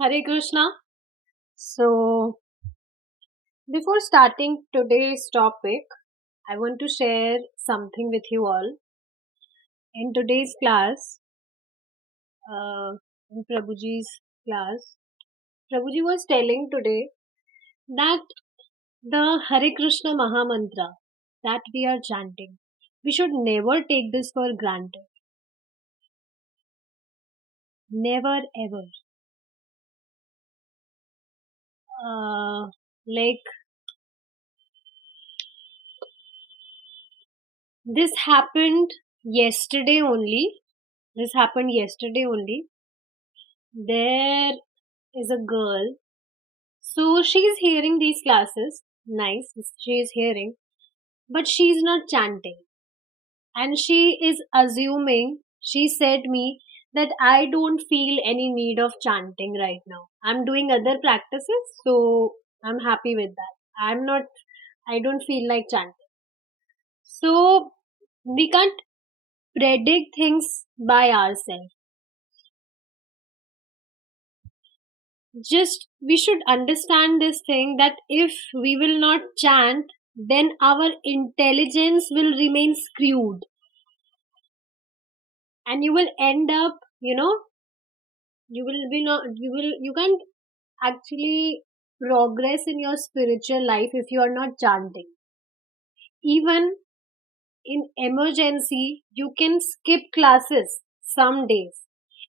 Hare Krishna. So, before starting today's topic, I want to share something with you all. In today's class, in Prabhuji's class, Prabhuji was telling today that the Hare Krishna Maha Mantra that we are chanting, we should never take this for granted. Never ever. Like this happened yesterday only. This happened yesterday only. There is a girl. So she's hearing these classes. Nice. She is hearing. But she's not chanting. And she is assuming, she said me, that I don't feel any need of chanting right now. I'm doing other practices. So I'm happy with that. I don't feel like chanting. So we can't predict things by ourselves. Just we should understand this thing that if we will not chant, then our intelligence will remain skewed and you will end up, you will be not you can't actually progress in your spiritual life if you are not chanting. Even in emergency you can skip classes some days.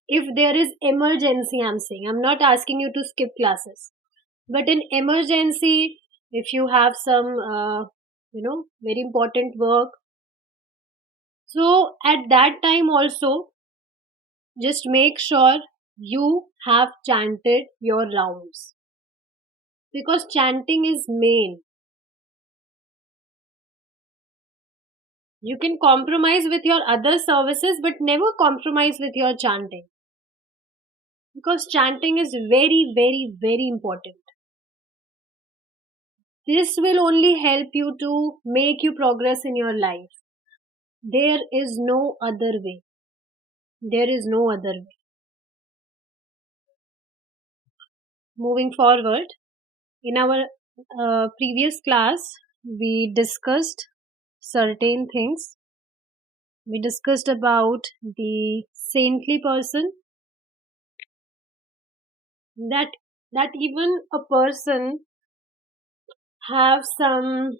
If there is emergency, I'm saying, I'm not asking you to skip classes. But in emergency, if you have some, very important work, so at that time also, just make sure you have chanted your rounds. Because chanting is main. You can compromise with your other services, but never compromise with your chanting. Because chanting is very, very, very important. This will only help you to make you progress in your life. There is no other way. There is no other way. Moving forward, in our previous class, we discussed certain things. We discussed about the saintly person, that even a person have some,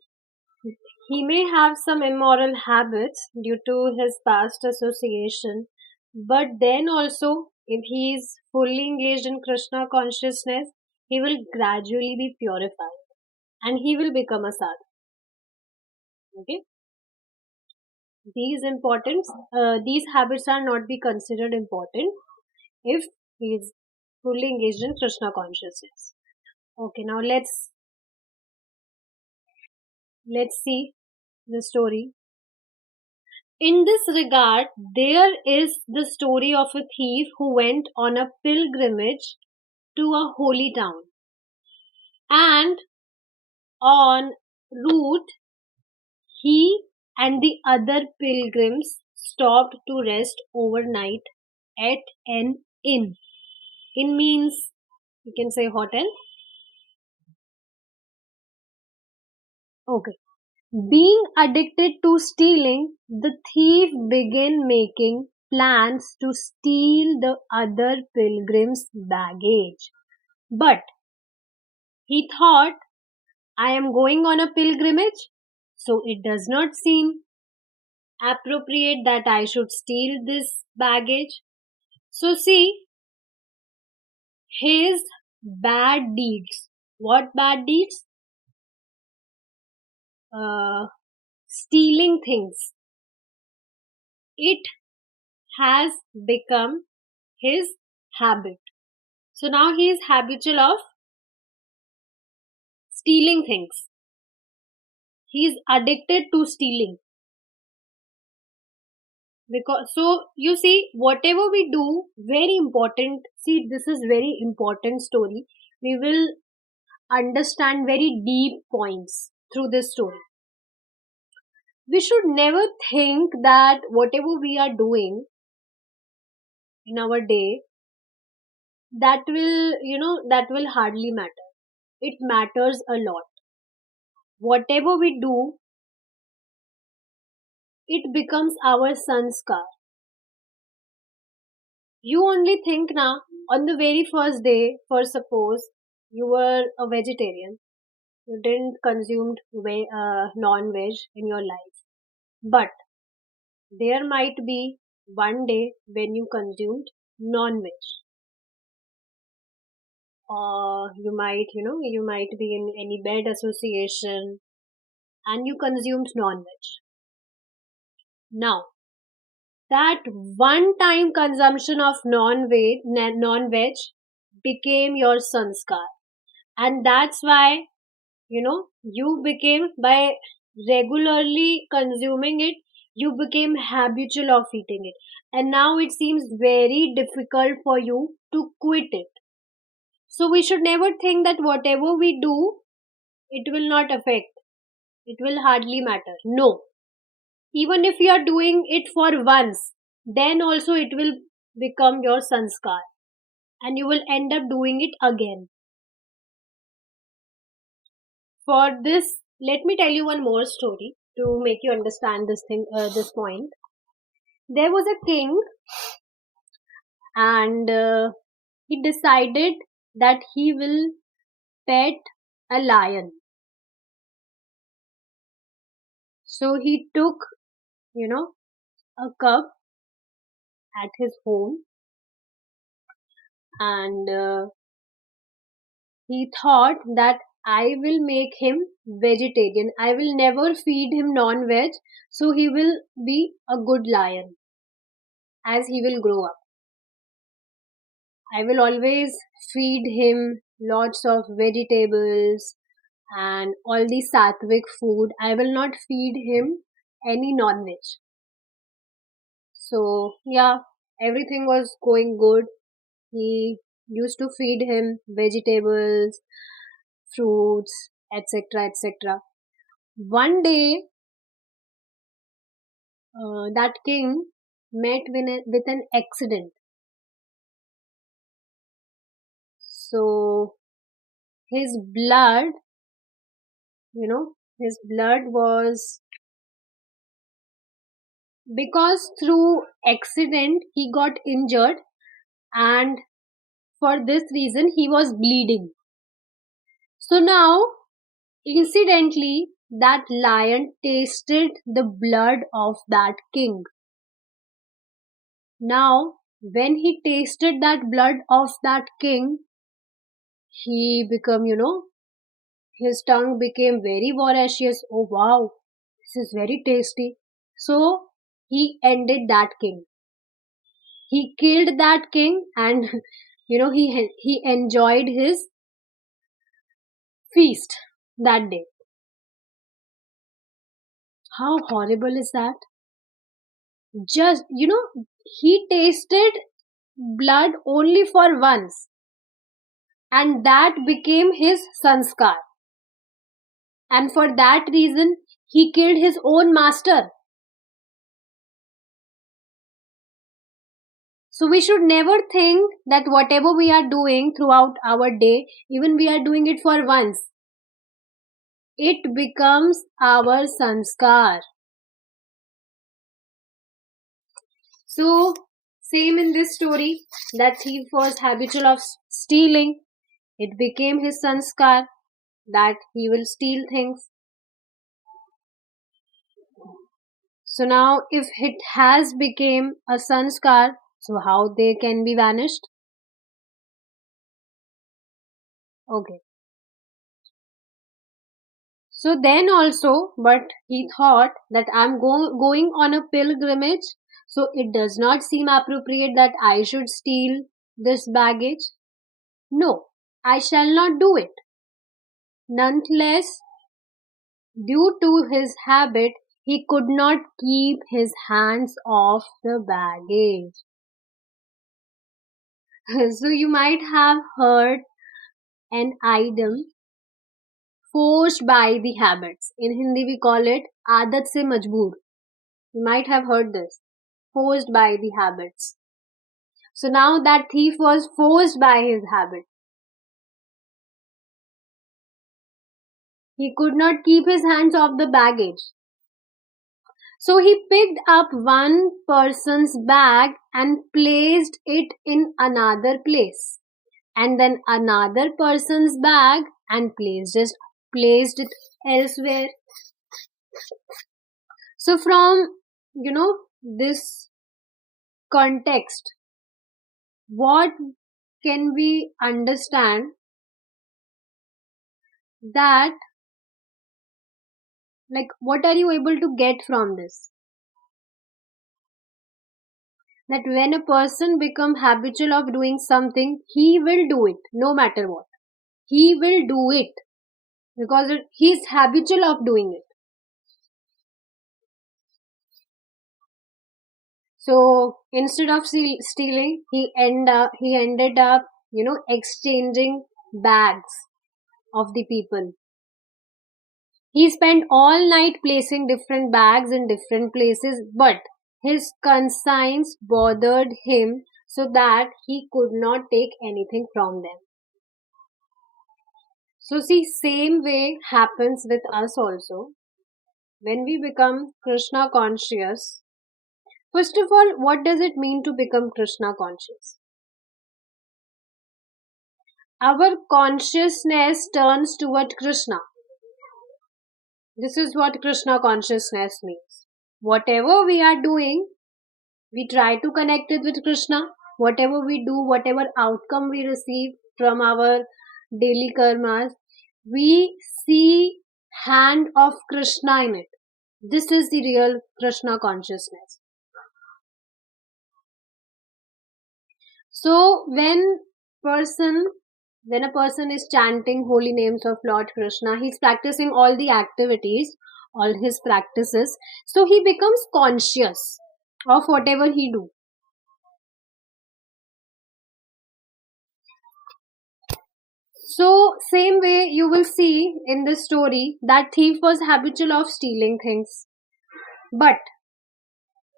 he may have some immoral habits due to his past association, but then also if he is fully engaged in Krishna consciousness, he will gradually be purified and he will become a sadhu. Okay, these habits are not be considered important if he is fully engaged in Krishna consciousness. Okay, now let's see the story. In this regard, there is the story of a thief who went on a pilgrimage to a holy town, and on route he and the other pilgrims stopped to rest overnight at an inn. Inn means, you can say, hotel. Okay. Being addicted to stealing, the thief began making plans to steal the other pilgrims' baggage. But he thought, I am going on a pilgrimage, so it does not seem appropriate that I should steal this baggage. So see, his bad deeds. What bad deeds? Stealing things. It has become his habit. So now he is habitual of stealing things. He is addicted to stealing. Because so you see, whatever we do, very important. See, this is very important story. We will understand very deep points through this story. We should never think that whatever we are doing in our day, that will hardly matter. It matters a lot. Whatever we do, it becomes our sanskar. You only think now, on the very first day, for suppose you were a vegetarian, you didn't consume non-veg in your life, but there might be one day when you consumed non-veg, or you might be in any bad association and you consumed non-veg. Now, that one time consumption of non-veg became your sanskar, and that's why you became, by regularly consuming it, you became habitual of eating it, and now it seems very difficult for you to quit it. So we should never think that whatever we do, it will not affect, it will hardly matter. No, even if you are doing it for once, then also it will become your sanskar, and you will end up doing it again. For this, let me tell you one more story to make you understand this point. There was a king, and he decided that he will pet a lion. So he took, a cub at his home, and he thought that I will make him vegetarian. I will never feed him non-veg, so he will be a good lion as he will grow up. I will always feed him lots of vegetables and all the sattvic food. I will not feed him any non-veg. So yeah, everything was going good. He used to feed him vegetables, fruits, etc., etc. One day, that king met with an accident. So his blood, his blood was, because through accident he got injured, and for this reason he was bleeding. So now, incidentally, that lion tasted the blood of that king. Now, when he tasted that blood of that king, he became, his tongue became very voracious. Oh wow, this is very tasty. So he ended that king. He killed that king, and he enjoyed his feast that day. How horrible is that? Just, he tasted blood only for once, and that became his sanskar. And for that reason, he killed his own master. So we should never think that whatever we are doing throughout our day, even we are doing it for once, it becomes our sanskar. So, same in this story, that thief was habitual of stealing. It became his sanskar that he will steal things. So now, if it has become a sanskar, so how they can be vanished? Okay. So then also, but he thought that I'm going on a pilgrimage, so it does not seem appropriate that I should steal this baggage. No, I shall not do it. Nonetheless, due to his habit, he could not keep his hands off the baggage. So you might have heard an idiom, forced by the habits. In Hindi we call it aadat se majboor. You might have heard this, forced by the habits. So now that thief was forced by his habit. He could not keep his hands off the baggage. So he picked up one person's bag and placed it in another place. And then another person's bag and placed it elsewhere. So from, this context, what can we understand? That, like, what are you able to get from this? That when a person becomes habitual of doing something, he will do it no matter what. He will do it because he's habitual of doing it. So instead of stealing, he ended up, exchanging bags of the people. He spent all night placing different bags in different places, but his conscience bothered him so that he could not take anything from them. So see, same way happens with us also. When we become Krishna conscious, first of all, what does it mean to become Krishna conscious? Our consciousness turns toward Krishna. This is what Krishna consciousness means. Whatever we are doing, we try to connect it with Krishna. Whatever we do, whatever outcome we receive from our daily karmas, we see hand of Krishna in it. This is the real Krishna consciousness. So when a person is chanting holy names of Lord Krishna, he's practicing all the activities, all his practices. So he becomes conscious of whatever he do. So same way you will see in this story that thief was habitual of stealing things. But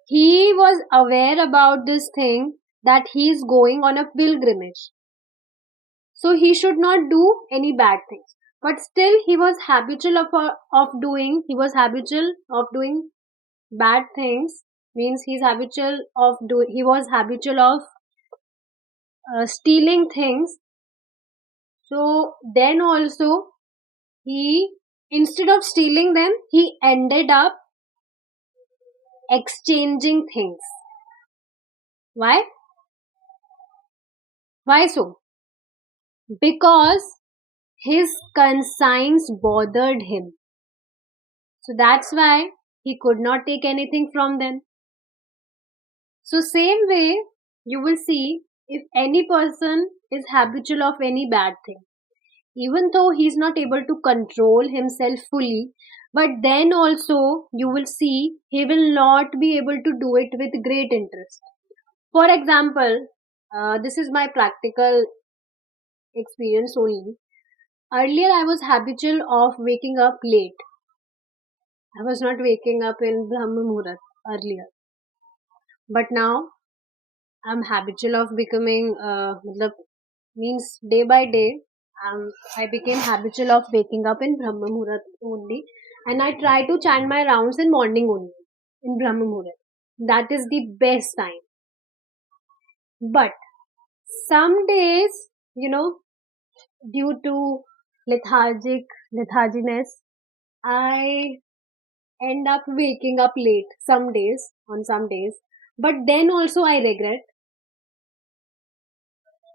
he was aware about this thing that he is going on a pilgrimage. So he should not do any bad things. But still he was habitual of doing bad things. Means he was habitual of stealing things. So then also instead of stealing them, he ended up exchanging things. Why? Why so? Because his conscience bothered him. So that's why he could not take anything from them. So same way, you will see if any person is habitual of any bad thing, even though he is not able to control himself fully, but then also you will see he will not be able to do it with great interest. For example, this is my practical experience only. Earlier I was habitual of waking up late. I was not waking up in 𝗵𝗵 earlier. But now I'm habitual of becoming, means day by day, I became habitual of waking up in 𝗵𝗵 only, and I try to chant my rounds in morning only, in 𝗵𝗵. That is the best time. But some days, due to letharginess, I end up waking up late on some days. But then also I regret.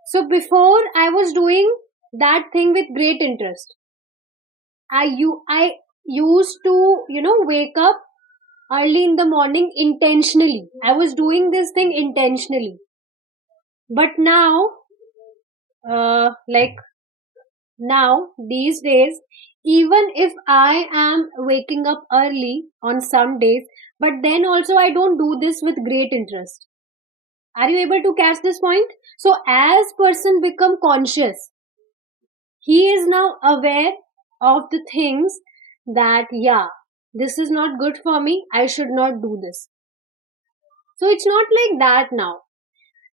So before I was doing that thing with great interest. I used to, wake up early in the morning intentionally. I was doing this thing intentionally. But now, now, these days, even if I am waking up early on some days, but then also I don't do this with great interest. Are you able to catch this point? So as person become conscious, he is now aware of the things that, this is not good for me, I should not do this. So it's not like that now.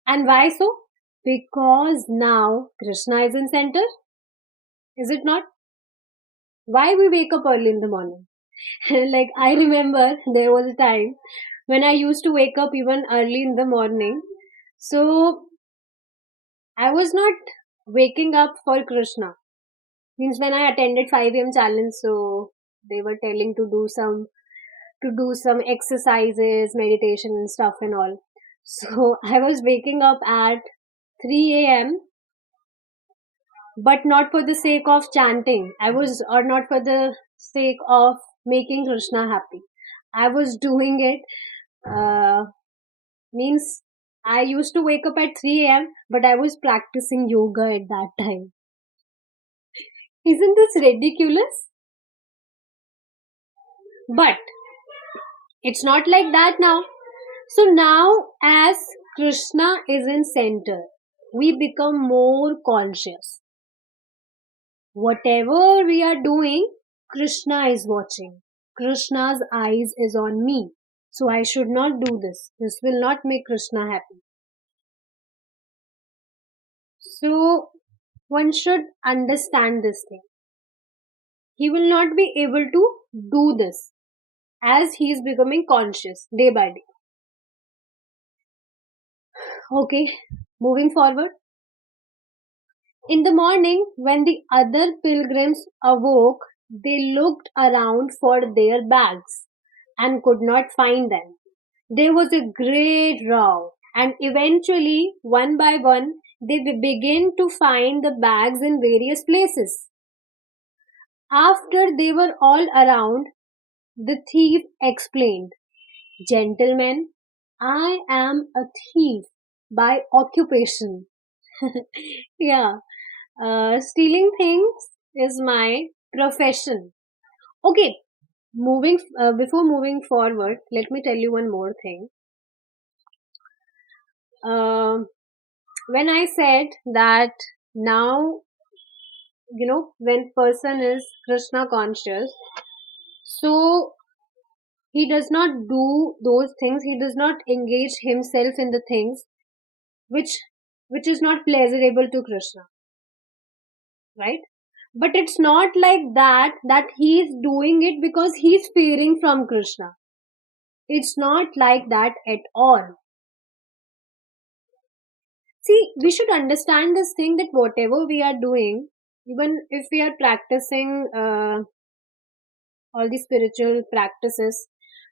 And why so? Because now Krishna is in center. Is it not? Why we wake up early in the morning? Like, I remember there was a time when I used to wake up even early in the morning. So I was not waking up for Krishna. Means when I attended 5 a.m. challenge, so they were telling to do some exercises, meditation and stuff and all. So I was waking up at 3 a.m. but not for the sake of chanting. Or not for the sake of making Krishna happy. I was doing it, means I used to wake up at 3 a.m., but I was practicing yoga at that time. Isn't this ridiculous? But it's not like that now. So now, as Krishna is in center, we become more conscious. Whatever we are doing, Krishna is watching. Krishna's eyes is on me. So I should not do this. This will not make Krishna happy. So one should understand this thing. He will not be able to do this as he is becoming conscious day by day. Okay, moving forward. In the morning, when the other pilgrims awoke, they looked around for their bags and could not find them. There was a great row, and eventually, one by one, they began to find the bags in various places. After they were all around, the thief explained, "Gentlemen, I am a thief by occupation." Yeah, stealing things is my profession. Okay, before moving forward, let me tell you one more thing. When I said that now, when person is Krishna conscious, so he does not do those things. He does not engage himself in the things which which is not pleasurable to Krishna, right? But it's not like that he is doing it because he is fearing from Krishna. It's not like that at all. See, we should understand this thing that whatever we are doing, even if we are practicing all the spiritual practices,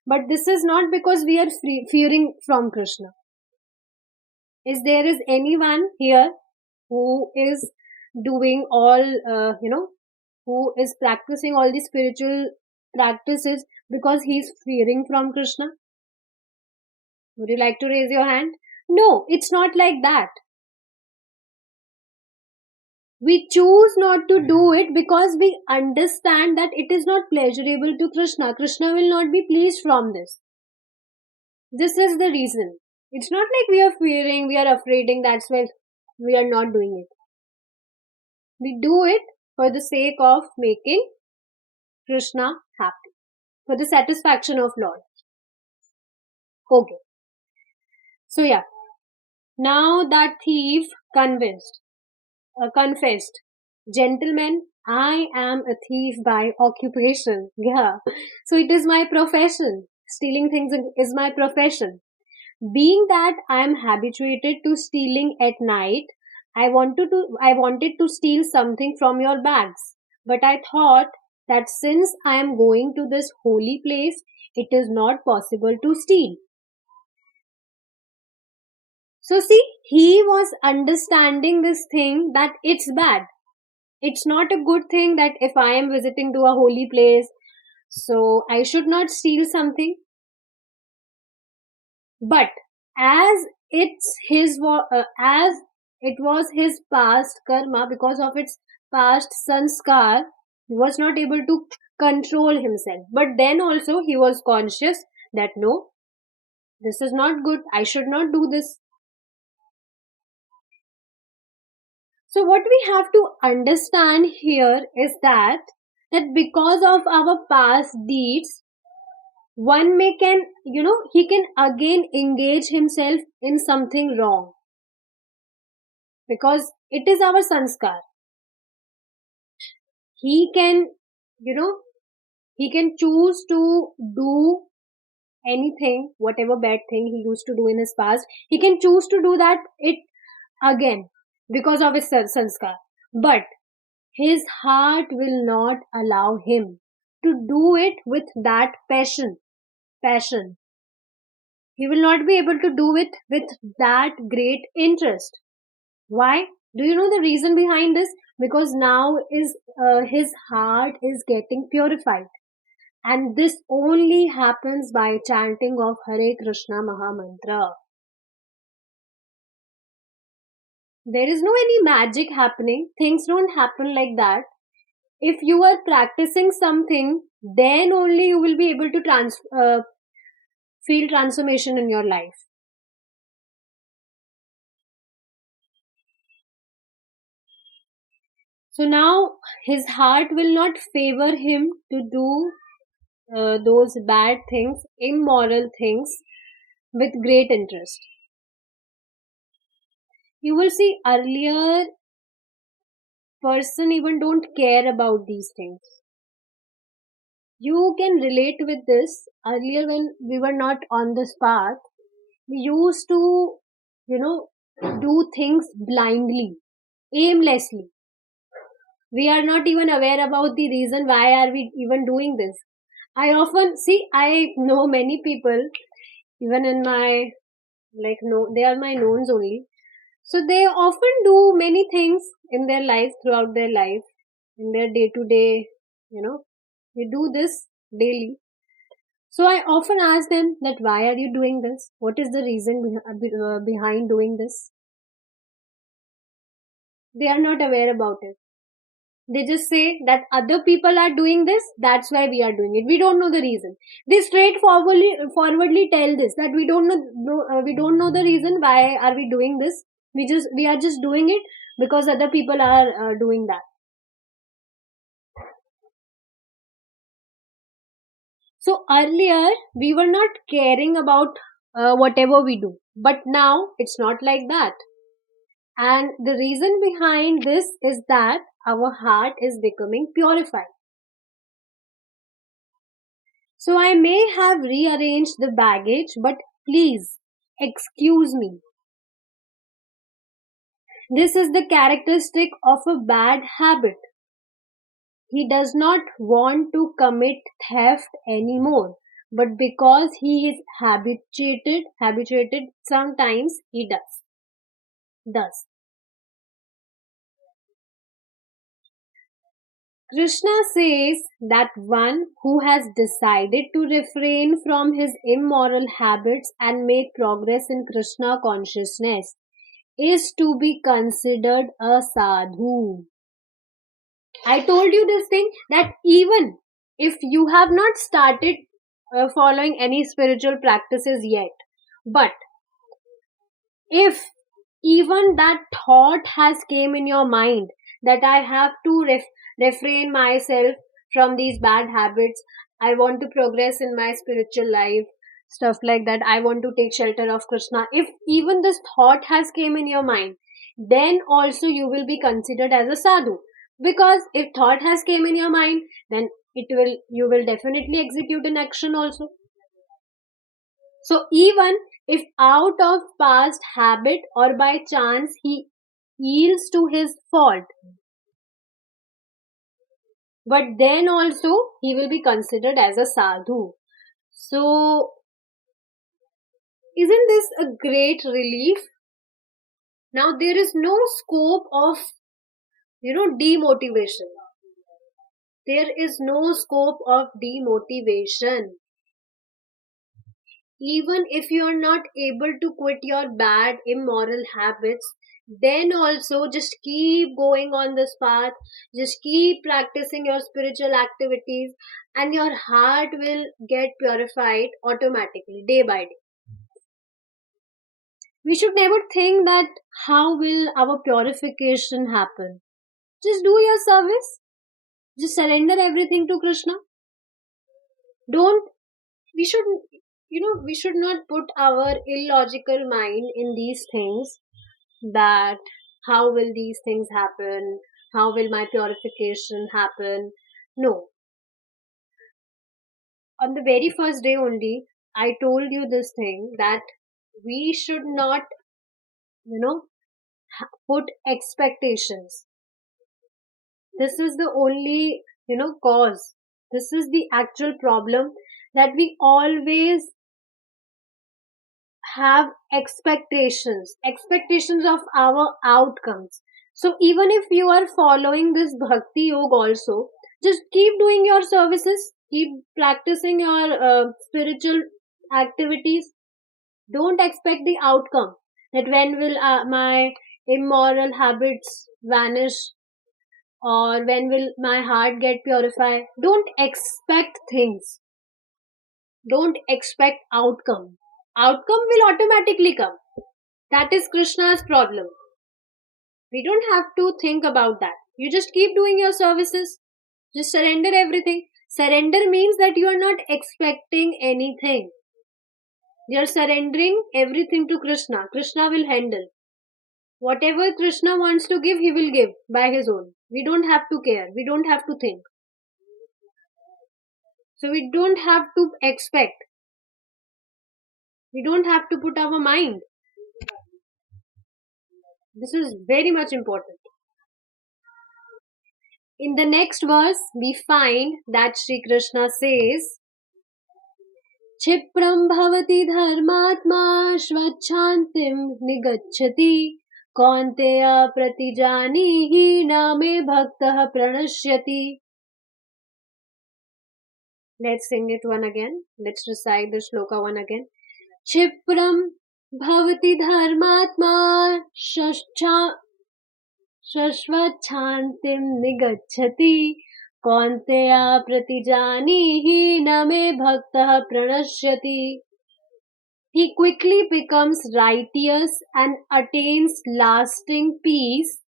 but this is not because we are fearing from Krishna. Is anyone here who is doing all, who is practicing all the spiritual practices because he is fearing from Krishna? Would you like to raise your hand? No, it's not like that. We choose not to do it because we understand that it is not pleasurable to Krishna. Krishna will not be pleased from this. This is the reason. It's not like we are fearing, we are afraiding, that's why we are not doing it. We do it for the sake of making Krishna happy, for the satisfaction of Lord. Okay. So yeah, now that thief confessed, "Gentlemen, I am a thief by occupation." Yeah. So it is my profession. Stealing things is my profession. Being that I am habituated to stealing at night, I wanted to steal something from your bags. But I thought that since I am going to this holy place, it is not possible to steal. So see, he was understanding this thing that it's bad. It's not a good thing that if I am visiting to a holy place, so I should not steal something. But as as it was his past karma, because of its past sanskar, he was not able to control himself. But then also he was conscious that no, this is not good. I should not do this. So what we have to understand here is that because of our past deeds, one he can again engage himself in something wrong. because it is our sanskar. He can, he can choose to do anything, whatever bad thing he used to do in his past, he can choose to do that it again because of his sanskar. But his heart will not allow him to do it with that passion. He will not be able to do it with that great interest. Why? Do you know the reason behind this? Because now his heart is getting purified. And this only happens by chanting of Hare Krishna Maha Mantra. There is no any magic happening. Things don't happen like that. If you are practicing something, then only you will be able to feel transformation in your life. So now his heart will not favor him to do those bad things, immoral things with great interest. You will see earlier person even don't care about these things. You can relate with this. Earlier when we were not on this path, we used to, do things blindly, aimlessly. We are not even aware about the reason why are we even doing this. I know many people, even in my, they are my knowns only. So they often do many things in their life, throughout their life, in their day to day, they do this daily. So I often ask them that why are you doing this? What is the reason behind doing this? They are not aware about it. They just say that other people are doing this, that's why we are doing it. We don't know the reason. They forwardly tell this, that we don't know the reason why are we doing this. We are just doing it because other people are doing that. So earlier we were not caring about whatever we do, but now it's not like that. And the reason behind this is that our heart is becoming purified. So I may have rearranged the baggage, but please excuse me. This is the characteristic of a bad habit. He does not want to commit theft anymore, but because he is habituated, sometimes he does. Krishna says that one who has decided to refrain from his immoral habits and make progress in Krishna consciousness is to be considered a sadhu. I told you this thing, that even if you have not started following any spiritual practices yet, but if even that thought has came in your mind that I have to refrain myself from these bad habits, I want to progress in my spiritual life, stuff like that, I want to take shelter of Krishna, if even this thought has came in your mind, then also you will be considered as a sadhu. Because if thought has came in your mind, then you will definitely execute an action also. So even if out of past habit or by chance he yields to his fault, but then also he will be considered as a sadhu. So isn't this a great relief? Now there is no scope of demotivation. There is no scope of demotivation. Even if you are not able to quit your bad immoral habits, then also just keep going on this path, just keep practicing your spiritual activities, and your heart will get purified automatically day by day. We should never think that how will our purification happen. Just do your service, just surrender everything to Krishna. We should not put our illogical mind in these things, that how will these things happen? How will my purification happen? No. On the very first day only, I told you this thing that we should not, you know, put expectations. This is the only, cause. This is the actual problem, that we always have expectations of our outcomes. So even if you are following this bhakti yoga also, just keep doing your services, keep practicing your spiritual activities. Don't expect the outcome, that when will my immoral habits vanish, or when will my heart get purified. Don't expect things. Don't expect outcome. Outcome will automatically come. That is Krishna's problem. We don't have to think about that. You just keep doing your services. Just surrender everything. Surrender means that you are not expecting anything. You are surrendering everything to Krishna. Krishna will handle. Whatever Krishna wants to give, he will give by his own. We don't have to care. We don't have to think. So we don't have to expect. We don't have to put our mind. This is very much important. In the next verse, we find that Sri Krishna says, क्षिप्रं भवति धर्मात्मा स्वच्छान्तिं निगच्छति कौन्तेय प्रतिजानीहि न मे भक्तः प्रणश्यति. Let's sing it one again. Let's recite the shloka one again. क्षिप्रं भवति धर्मात्मा स्वच्छान्तिं निगच्छति कौन्तेय प्रतिजानीहि न मे भक्तः प्रणश्यति. He quickly becomes righteous and attains lasting peace.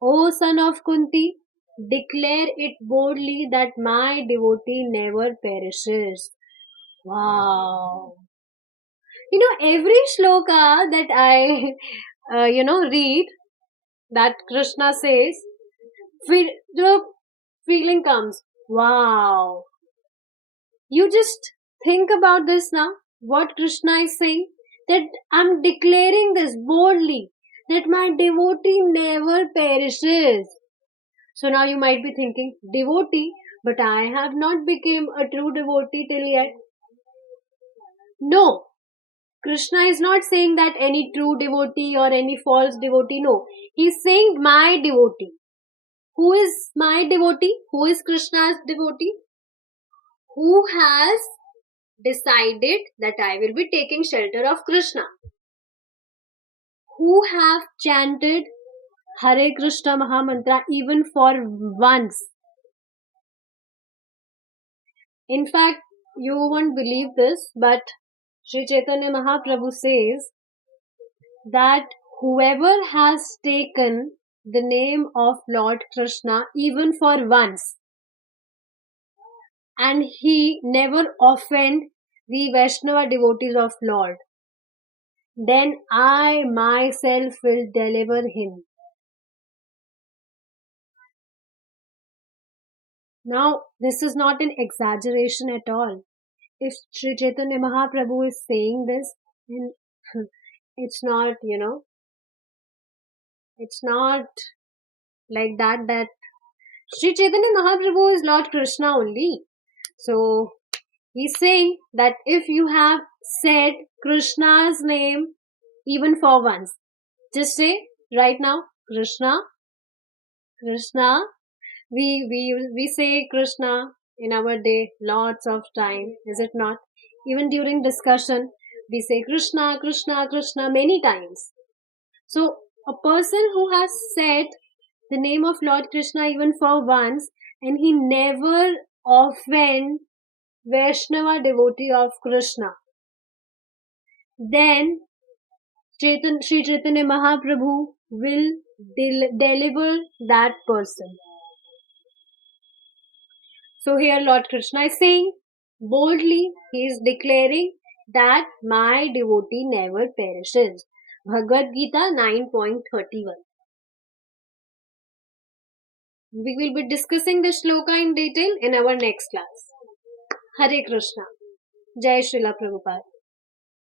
O son of Kunti, declare it boldly that my devotee never perishes. Wow. Every shloka that I, read, that Krishna says, the feeling comes, wow. You just think about this now, what Krishna is saying, that I'm declaring this boldly, that my devotee never perishes. So now you might be thinking, devotee, but I have not become a true devotee till yet. No, Krishna is not saying that any true devotee or any false devotee, no. He's saying my devotee. Who is my devotee? Who is Krishna's devotee? Who has decided that I will be taking shelter of Krishna. Who have chanted Hare Krishna Mahamantra even for once. In fact, you won't believe this, but Sri Chaitanya Mahaprabhu says that whoever has taken the name of Lord Krishna even for once, and he never offend the Vaishnava devotees of Lord, then I myself will deliver him. Now, this is not an exaggeration at all. If Sri Chaitanya Mahaprabhu is saying this, then it's not, it's not like that Sri Chaitanya Mahaprabhu is Lord Krishna only. So, he's saying that if you have said Krishna's name even for once, just say right now, Krishna, Krishna. We say Krishna in our day lots of time, is it not? Even during discussion, we say Krishna, Krishna, Krishna many times. So, a person who has said the name of Lord Krishna even for once, and he never offend Vaishnava devotee of Krishna, then Sri Chaitanya Mahaprabhu will deliver that person. So here Lord Krishna is saying, boldly he is declaring that my devotee never perishes. Bhagavad Gita 9.31. We will be discussing the shloka in detail in our next class. Hare Krishna. Jai Srila Prabhupada.